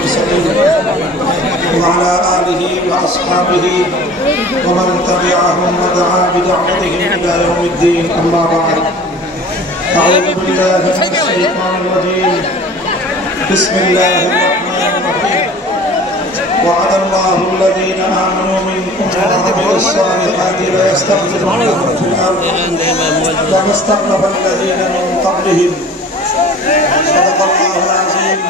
المرسلين وعلى آله وأصحابه ومن تبعهم ودعا بدعوتهم إلى يوم الدين. أما بعد، أعوذ بالله من الشيطان الرجيم. بسم الله الرحمن الرحيم. وعد الله الذين آمنوا منكم وعملوا الصالحات ليستخلفنهم في الأرض كما استخلف الذين من قبلهم. صدق الله العظيم.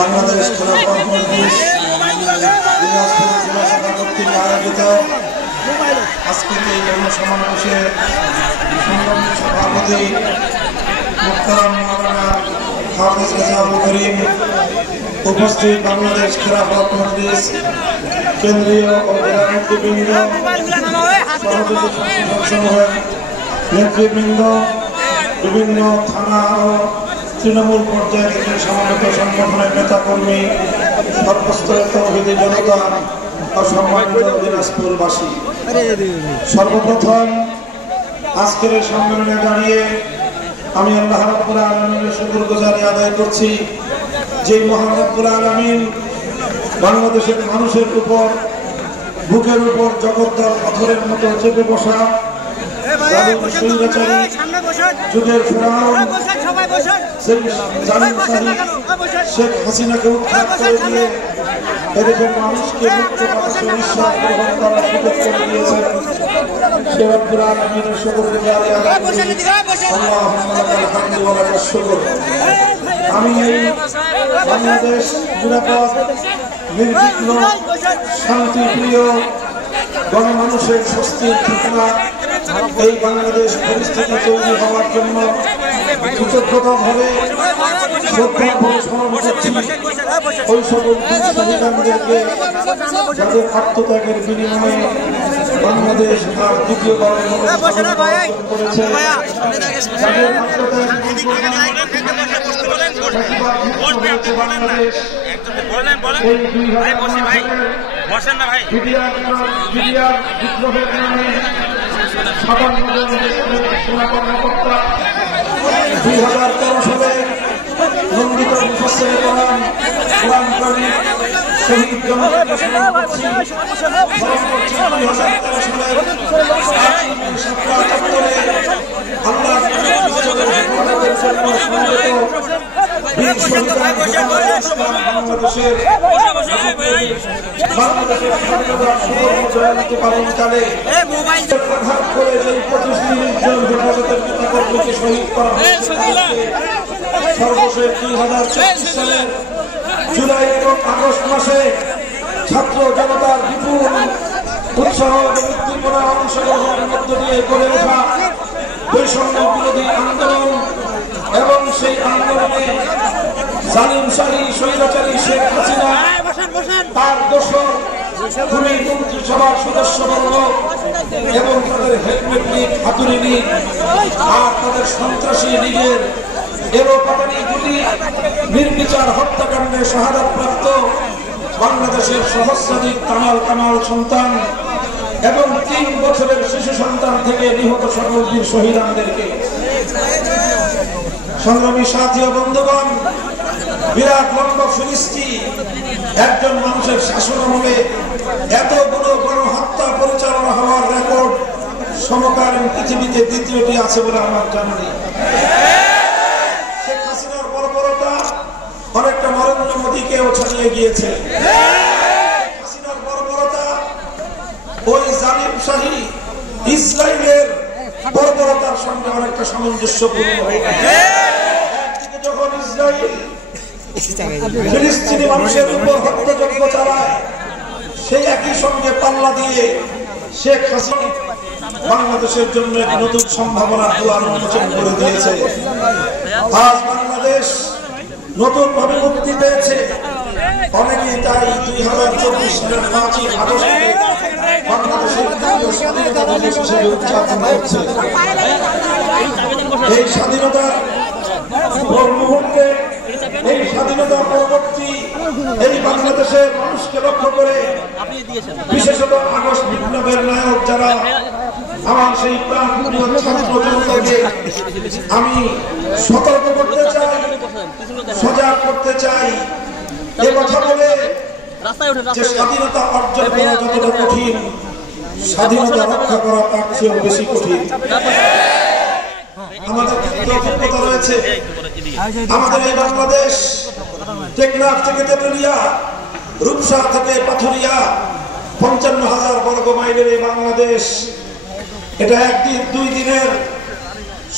বাংলাদেশ খেলাফত মজলিস দিনাজপুর জেলা শাখা কর্তৃক আয়োজিত আজকের এই জনসমাবেশে সংগ্রামী সভাপতি মুহতারাম মাওলানা হাফেজ রেজাউল করিম, উপস্থিত বাংলাদেশ খেলাফত মজলিস কেন্দ্রীয় ও জেলা নেতৃবৃন্দ, সহযোগী নেতৃবৃন্দ, বিভিন্ন থানা ও তৃণমূল পর্যায়ে থেকে সমবেত সংগঠনের নেতাকর্মী, সর্বস্তরের তৌহিদি জনতা ও সম্মানিত দিনাজপুরবাসী, সর্বপ্রথম আজকের এই সম্মেলনে দাঁড়িয়ে আমি আল্লাহ রাব্বুল আলামিনের শুকরগুজারি আদায় করছি, যে মহান রব্বুল আলামিন বাংলাদেশের মানুষের উপর বুকের উপর জগদ্দল পাথরের মতো চেপে বসা যুগের ফেরাউন শেখ হাসিনাকে উৎখাত করে দিয়ে এদেশের মানুষকে মুক্ত বাতাসে নিঃশ্বাস গ্রহণ করার সুযোগ করে দিয়েছেন। সে রব্বুল আলামিনের শুকরগুজারি আদায় করি। আল্লাহুম্মা লাকাল হামদু ওয়া লাকাশ শুকর। আমি এই বাংলাদেশ নিরাপদ, নির্বিঘ্ন, শান্তিপ্রিয়, গণমানুষের স্বস্তির ঠিকানা এই বাংলাদেশ পরিস্থিতি তৈরি হওয়ার জন্য কৃতজ্ঞতাভাবে শ্রদ্ধাভাবে স্মরণ করছি ওই সকল শহীদদেরকে যাদের আত্মত্যাগের বিনিময়ে বাংলাদেশ আর দ্বিতীয়বারের মতো স্বাধীনতা অর্জন করেছে। যাদের আত্মত্যাগ বাংলাদেশ এই 2000 বিপ্লবের নামে 57 জন সেনা কর্মকর্তা 2013 সালে নন্দিত মুফাসসিরে কোরআন প্রেমী শহীদ জনতাকে স্মরণ করছি। 2013 সালে আল্লাহ বাংলাদেশের স্বাধীনতার সুবর্ণ জয়ন্তী পালনকালে আঘাত করে যে 25-30 জন হেফাজতের নেতাকর্মীকে শহীদ করা হয়েছে, সর্বশেষ 2024 সালের জুলাই এবং আগস্ট মাসে ছাত্র জনতার বিপুল উৎসাহ এবং উদ্দীপনার অংশগ্রহণের মধ্য দিয়ে গড়ে ওঠা বৈষম্য বিরোধী আন্দোলন এবং সেই আন্দোলনে জালিমশাহী স্বৈরাচারী শেখ হাসিনা, তার দোসর খুনি মন্ত্রিসভার সদস্যবর্গ এবং তাদের হেলমেট লীগ, হাতুড়ি লীগ আর তাদের সন্ত্রাসী লীগের এলোপাতাড়ি গুলি নির্বিচার হত্যাকাণ্ডে শাহাদাতপ্রাপ্ত বাংলাদেশের সহস্রাধিক কামাল সন্তান এবং 3 বছরের শিশু সন্তান থেকে নিহত সকল বীর শহীদদেরকে, সংগ্রামী সাথী ও বন্ধুগণ, বিরাট লম্বা ফিরিস্তি একজন মানুষের শাসনামলে এতগুলো গণহত্যা পরিচালনা হওয়ার রেকর্ড সমকালীন পৃথিবীতে দ্বিতীয়টি আছে বলে আমার জানা নেই। শেখ হাসিনার বর্বরতা অনেকটা নরেন্দ্র মোদীকেও ছাড়িয়ে গিয়েছে। হাসিনার বর্বরতা ওই জালিমশাহী ইসরায়েলের বর্বরতার সঙ্গে অনেকটা সামঞ্জস্যপূর্ণ। একদিকে যখন ইসরায়েল ফিলিস্তিনি মানুষের উপর হত্যাযজ্ঞ চালায়, সেই একই সঙ্গে পাল্লা দিয়ে শেখ হাসিনা বাংলাদেশের জন্য একটি নতুন সম্ভাবনার দুয়ার উন্মোচন করে দিয়েছে। আজ বাংলাদেশ নতুন ভাবে মুক্তি পেয়েছে। অনেকেই তাই 2024 সালের 5ই আগস্টে বাংলাদেশের স্বাধীনতা দিবস হিসেবে উদযাপন করছে। এই স্বাধীনতার মুহূর্তে, এই স্বাধীনতা পরবর্তী এই বাংলাদেশের মানুষকে লক্ষ্য করে, বিশেষত আগস্ট বিপ্লবের নায়ক যারা আমার সেই প্রাণপ্রিয় ছাত্র জনতাকে আমি সতর্ক করতে চাই, সজাগ করতে চাই এ কথা বলে যে স্বাধীনতা অর্জন করা যতটা কঠিন, স্বাধীনতা রক্ষা করা তার চেয়েও বেশি কঠিন। আমাদের অভিজ্ঞতা রয়েছে। আমাদের এই বাংলাদেশ টেকনাফ থেকে তেতুলিয়া, রূপসা থেকে পাথুরিয়া, 55,000 বর্গ মাইলের এই বাংলাদেশ, এটা একদিন দুই দিনের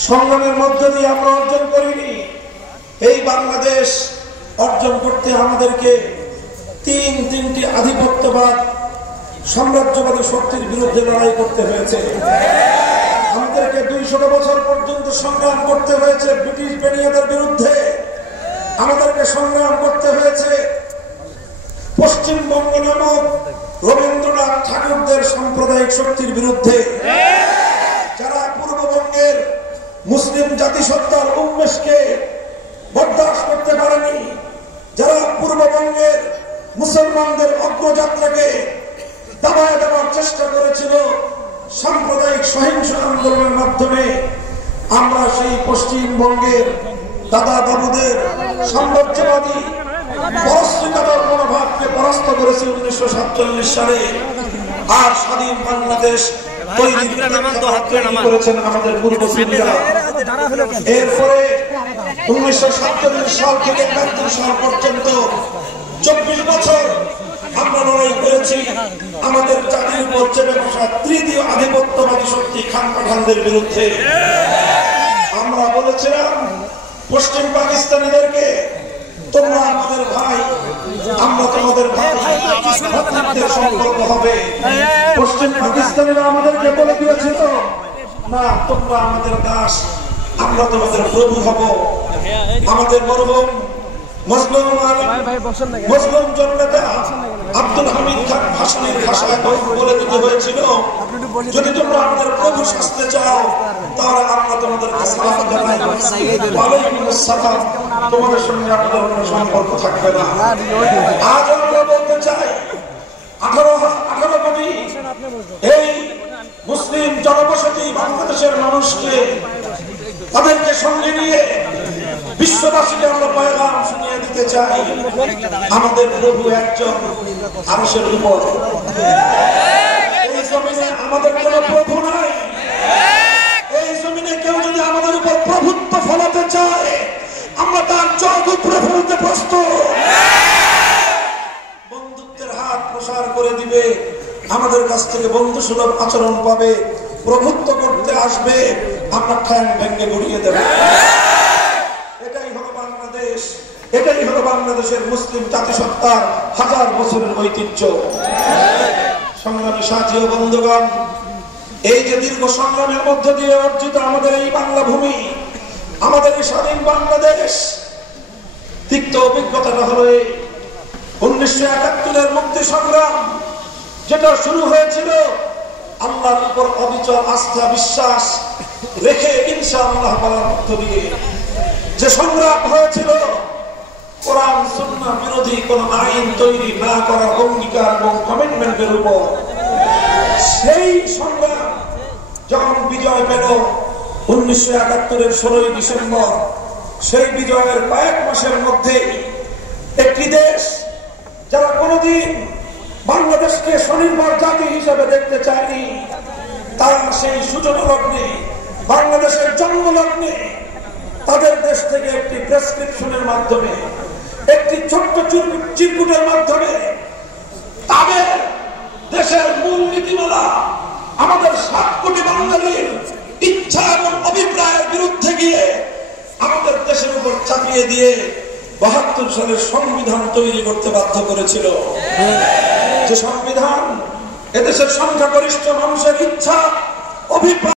সংগ্রামের মধ্য দিয়ে আমরা অর্জন করিনি। এই বাংলাদেশ অর্জন করতে আমাদেরকে তিনটি আধিপত্যবাদ সাম্রাজ্যবাদী শক্তির বিরুদ্ধে লড়াই করতে হয়েছে। আমাদেরকে 200 বছর পর্যন্ত সংগ্রাম করতে হয়েছে ব্রিটিশ বেনিয়াদের বিরুদ্ধে। আমাদেরকে সংগ্রাম করতে হয়েছে পশ্চিমবঙ্গ নামক রবীন্দ্রনাথ ঠাকুরদের সাম্প্রদায়িক শক্তির বিরুদ্ধে, যারা পূর্ববঙ্গের মুসলিম জাতিসত্তার উন্মেষকে বরদাস্ত করতে পারেনি, যারা পূর্ববঙ্গের মুসলমানদের অগ্রযাত্রাকে দাবায় দেওয়ার চেষ্টা করেছিল সাম্প্রদায়িক সহিংস আন্দোলনের মাধ্যমে। আমরা সেই পশ্চিমবঙ্গের দাদা বাবুদের সাম্রাজ্যবাদী পরশ্রীকাতর মনোভাবকে পরাস্ত করেছি 1947 সালে। আর স্বাধীন বাংলাদেশ করেছেন আমাদের পূর্বসূরীরা। এরপরে 1947 সাল থেকে 71 সাল পর্যন্ত 24 বছর আমরা লড়াই করেছি আমাদের জাতির উপর চেপে বসা তৃতীয় আধিপত্যবাদী শক্তি খান পাঠানদের বিরুদ্ধে। আমরা বলেছিলাম পশ্চিম পাকিস্তানিদেরকে, তোমরা আমাদের ভাই, আমরা তোমাদের ভাই, ভাতৃত্বের সম্পর্ক হবে। পশ্চিম পাকিস্তানিরা আমাদেরকে বলে দিয়েছিল, না তোমরা আমাদের দাস, আমরা তোমাদের প্রভু হব। আমাদের মরহুম মুসলিম জননেতা আব্দুল হামিদ খান ভাসানীর ভাষায় বলে দিতে হয়েছিল, যদি তোমরা আমাদের প্রভু সাজতে চাও তাহলে আমরা তোমাদেরকে সালাম জানাই, ওয়ালাইকুম আসসালাম, তোমাদের সঙ্গে আমাদের কোনো সম্পর্ক থাকবে না। আজ আমরা বলতে চাই 18 কোটি এই মুসলিম জনবসতি বাংলাদেশের মানুষকে, তাদেরকে সঙ্গে নিয়ে বিশ্ববাসীকে আমরা পয়গাম শুনিয়ে দিতে চাই, আমাদের প্রভু একজন, আরশের উপর। এই জমিনে আমাদের কোনো প্রভু নাই। এই জমিনে কেউ যদি আমাদের উপর প্রভুত্ব ফলাতে চায়, আমরা তার চোখ উপরে ফেলতে প্রস্তুত। বন্ধুত্বের হাত প্রসার করে দিবে, আমাদের কাছ থেকে বন্ধু সুলভ আচরণ পাবে, প্রভুত্ব করতে আসবে, আমরা ঠ্যাং ভেঙে গড়িয়ে দেব। এটাই হলো বাংলাদেশের মুসলিম জাতিসত্তার 1000 বছরের ঐতিহ্য। সংগ্রামী সাথী ও বন্ধুগণ, এই যে দীর্ঘ সংগ্রামের মধ্য দিয়ে অর্জিত আমাদের এই বাংলা ভূমি, আমাদের এই স্বাধীন বাংলাদেশ, তিক্ত অভিজ্ঞতাটা হলো 1971 মুক্তি সংগ্রাম, যেটা শুরু হয়েছিল আল্লাহর উপর অবিচল আস্থা বিশ্বাস রেখে ইনশাআল্লাহ বলার মধ্য দিয়ে। যে সংগ্রাম হয়েছিল কোরআন সুন্নাহ বিরোধী কোন আইন তৈরি না করার অঙ্গীকার এবং কমিটমেন্টের উপর, সেই সংগ্রাম যখন বিজয় পেল 1971 16 ডিসেম্বর, সেই বিজয়ের কয়েক মাসের মধ্যে একটি দেশ যারা কোনদিন বাংলাদেশকে স্বনির্ভর জাতি হিসেবে দেখতে চায়নি, তারা সেই সূচনা লগ্নে, বাংলাদেশের জন্মলগ্নে তাদের দেশ থেকে একটি প্রেসক্রিপশনের মাধ্যমে, একটি ছোট্ট চিরকুটের মাধ্যমে তাদের দেশের মূল নীতিমালা আমাদের 7 কোটি বাঙালির ইচ্ছা এবং অভিপ্রায়ের বিরুদ্ধে গিয়ে আমাদের দেশের উপর চাপিয়ে দিয়ে 72 সালের সংবিধান তৈরি করতে বাধ্য করেছিল। যে সংবিধান এদেশের সংখ্যাগরিষ্ঠ মানুষের ইচ্ছা অভিপ্রায়